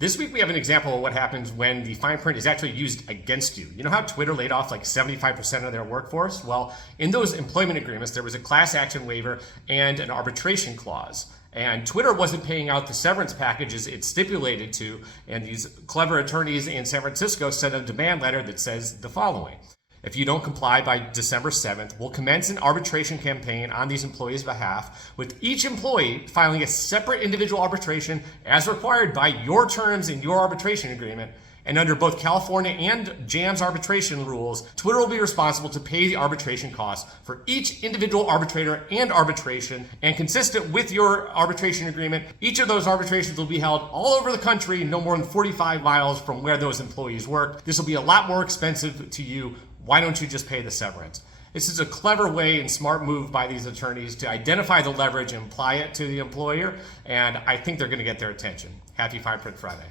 This week we have an example of what happens when the fine print is actually used against you. You know how Twitter laid off like 75% of their workforce? Well, in those employment agreements, there was a class action waiver and an arbitration clause. And Twitter wasn't paying out the severance packages it stipulated to, and these clever attorneys in San Francisco sent a demand letter that says the following. If you don't comply by December 7th, we'll commence an arbitration campaign on these employees' behalf, with each employee filing a separate individual arbitration as required by your terms in your arbitration agreement. And under both California and JAM's arbitration rules, Twitter will be responsible to pay the arbitration costs for each individual arbitrator and arbitration. And consistent with your arbitration agreement, each of those arbitrations will be held all over the country, no more than 45 miles from where those employees work. This will be a lot more expensive to you. Why don't you just pay the severance? This is a clever way and smart move by these attorneys to identify the leverage and apply it to the employer. And I think they're going to get their attention. Happy Fine Print Friday.